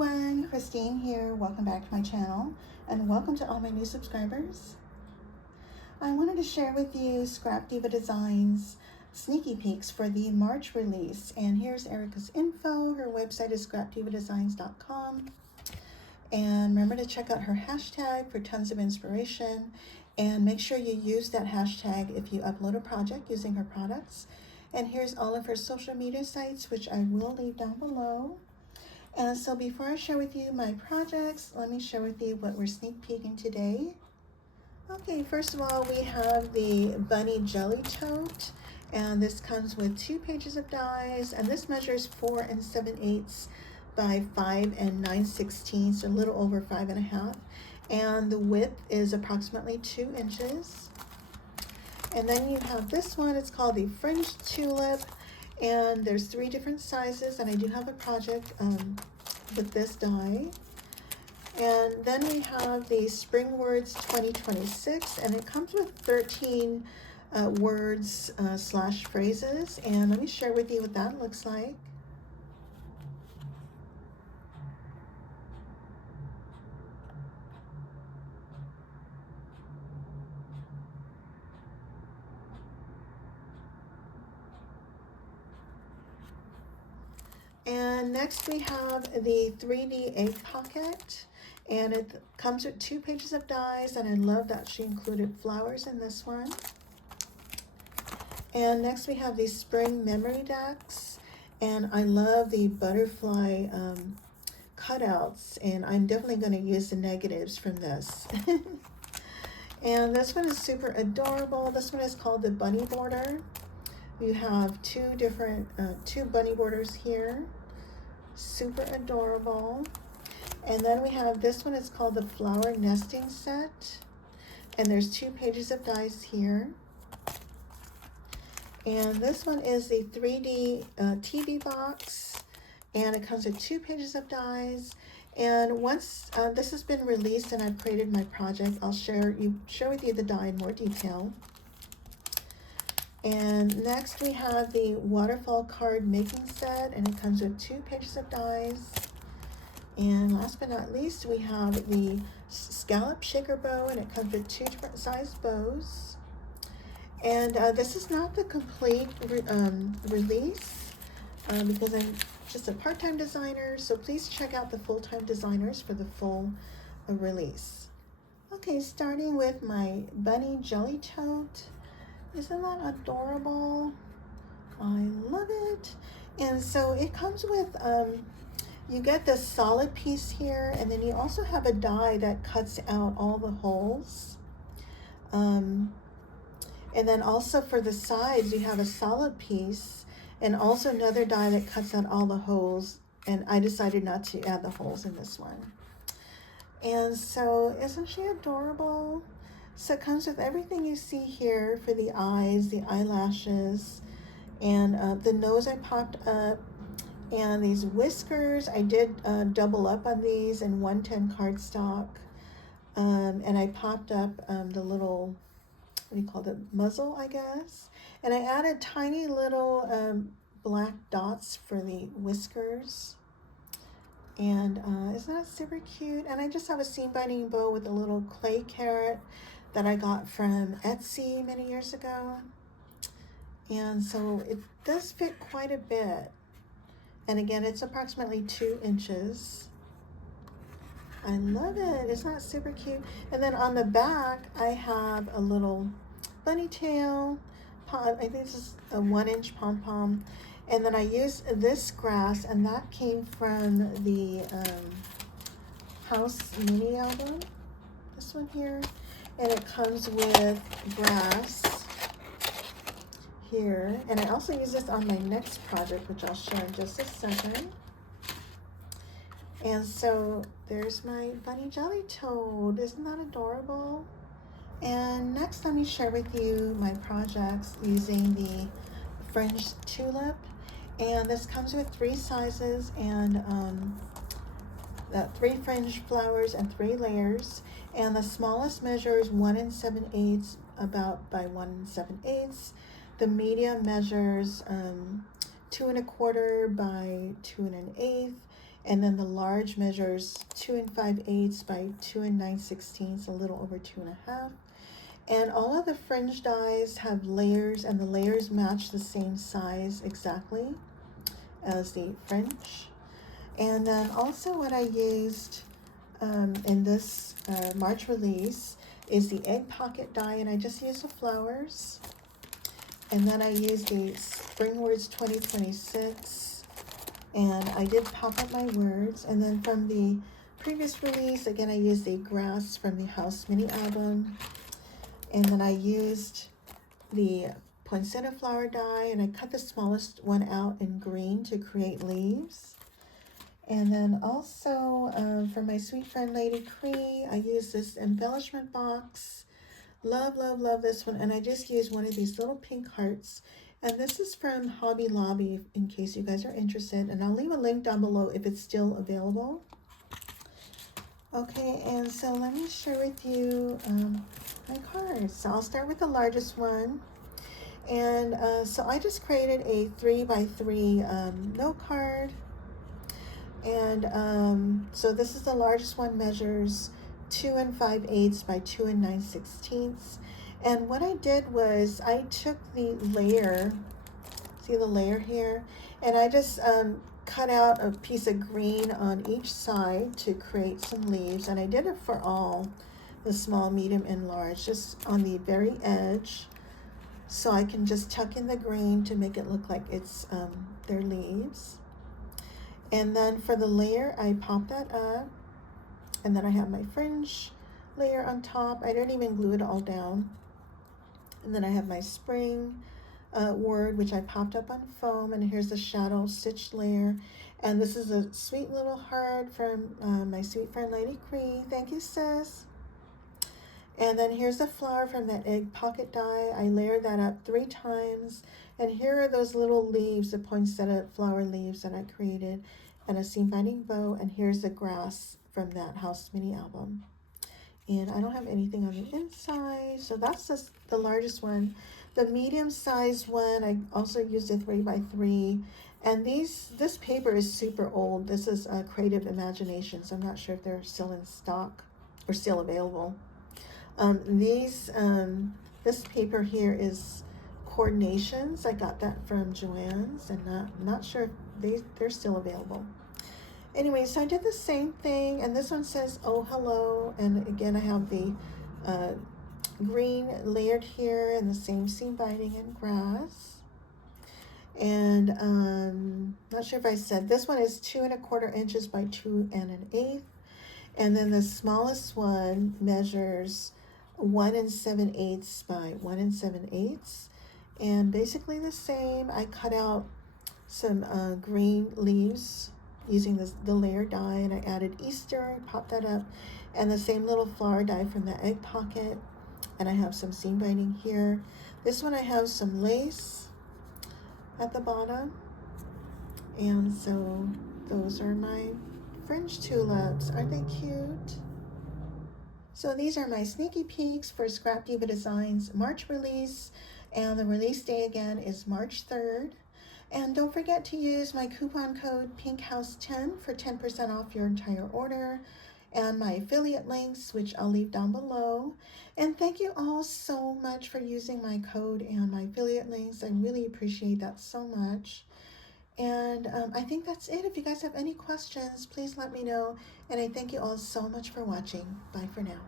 everyone, Christine here. Welcome back to my channel and welcome to all my new subscribers. I wanted to share with you Scrap Diva Designs sneaky peeks for the March release. And here's Erica's info. Her website is scrapdivadesigns.com. And remember to check out her hashtag for tons of inspiration. And make sure you use that hashtag if you upload a project using her products. And here's all of her social media sites, which I will leave down below. And so before I share with you my projects, let me share with you what we're sneak peeking today. Okay, first of all, we have the Bunny Jelly Tote, and this comes with 2 pages of dies, and this measures 4 7/8 by 5 9/16, a little over 5.5, and the width is approximately 2 inches. And then you have this one, it's called the Fringed Tulip. And there's 3 different sizes, and I do have a project with this die. And then we have the Spring Words 2026, and it comes with 13 words / phrases. And let me share with you what that looks like. And next we have the 3D egg pocket, and it comes with 2 pages of dies, and I love that she included flowers in this one. And next we have the spring memory decks, and I love the butterfly cutouts, and I'm definitely going to use the negatives from this. And this one is super adorable. This one is called the bunny border. You have 2 different 2 bunny borders here, super adorable. And then we have this one, it's called the flower nesting set, and there's 2 pages of dies here. And this one is the 3D TV box, and it comes with 2 pages of dies. And once this has been released and I've created my project, I'll share with you the die in more detail. And next we have the waterfall card making set, and it comes with 2 pages of dies. And last but not least, we have the scallop shaker bow, and it comes with 2 different sized bows. And this is not the complete release because I'm just a part-time designer, so please check out the full-time designers for the full release. Okay, starting with my Bunny Jelly Tote. Isn't that adorable? I love it. And so it comes with, you get this solid piece here, and then you also have a die that cuts out all the holes. And then also for the sides, you have a solid piece, and also another die that cuts out all the holes. And I decided not to add the holes in this one. And so isn't she adorable? So it comes with everything you see here for the eyes, the eyelashes, and the nose I popped up, and these whiskers. I did double up on these in 110 cardstock, and I popped up the little, what do you call it, muzzle, I guess. And I added tiny little black dots for the whiskers. And isn't that super cute? And I just have a seam binding bow with a little clay carrot that I got from Etsy many years ago. And so it does fit quite a bit. And again, it's approximately 2 inches. I love it. It's not super cute. And then on the back, I have a little bunny tail. I think this is a 1-inch pom-pom. And then I used this grass, and that came from the House Mini album. This one here. And it comes with grass here. And I also use this on my next project, which I'll share in just a second. And so there's my Bunny Jelly Tote. Isn't that adorable? And next, let me share with you my projects using the Fringed Tulip. And this comes with 3 sizes, and 3 fringe flowers and 3 layers. And the smallest measure is 1 7/8 about by 1 7/8. The medium measures 2 1/4 by 2 1/8, And then the large measures 2 5/8 by 2 9/16, a little over 2.5. And all of the fringe dies have layers, and the layers match the same size exactly as the fringe. And then also what I used in this March release is the egg pocket die, and I just used the flowers. And then I used the Spring Words 2026, and I did pop up my words. And then from the previous release, again, I used the grass from the House mini album. And then I used the poinsettia flower die, and I cut the smallest one out in green to create leaves. And then also for my sweet friend Lady Kre, I used this embellishment box. Love, love, love this one. And I just used one of these little pink hearts. And this is from Hobby Lobby, in case you guys are interested. And I'll leave a link down below if it's still available. Okay, and so let me share with you my cards. So I'll start with the largest one. And so I just created a 3x3 note card. And so this is the largest one, measures 2 5/8 by 2 9/16. And what I did was I took the layer, see the layer here, and I just cut out a piece of green on each side to create some leaves. And I did it for all, the small, medium, and large, just on the very edge, so I can just tuck in the green to make it look like it's their leaves. And then for the layer, I pop that up, and then I have my fringe layer on top. I don't even glue it all down. And then I have my spring word, which I popped up on foam, and here's the shadow stitch layer. And this is a sweet little heart from my sweet friend Lady Kre. Thank you, sis. And then here's the flower from that egg pocket die. I layered that up 3 times. And here are those little leaves, the poinsettia flower leaves that I created, and a seam binding bow. And here's the grass from that House mini album. And I don't have anything on the inside, so that's just the largest one. The medium sized one, I also used a 3x3. And this paper is super old. This is Creative Imagination, so I'm not sure if they're still in stock or still available. This paper here is Coordinations. I got that from Joann's, and not sure if they're still available. Anyway, so I did the same thing, and this one says, oh, hello. And again, I have the green layered here, and the same seam binding and grass. And not sure if I said, this one is 2 1/4 inches by 2 1/8. And then the smallest one measures 1 7/8 by 1 7/8. And basically the same. I cut out some green leaves using the layer die, and I added Easter, popped that up, and the same little flower die from the egg pocket. And I have some seam binding here. This one I have some lace at the bottom. And so those are my Fringed Tulips. Aren't they cute? So these are my sneaky peeks for Scrap Diva Designs March release, and the release day again is March 3rd. And don't forget to use my coupon code PINKHOUSE10 for 10% off your entire order, and my affiliate links, which I'll leave down below. And thank you all so much for using my code and my affiliate links. I really appreciate that so much. And I think that's it. If you guys have any questions, please let me know. And I thank you all so much for watching. Bye for now.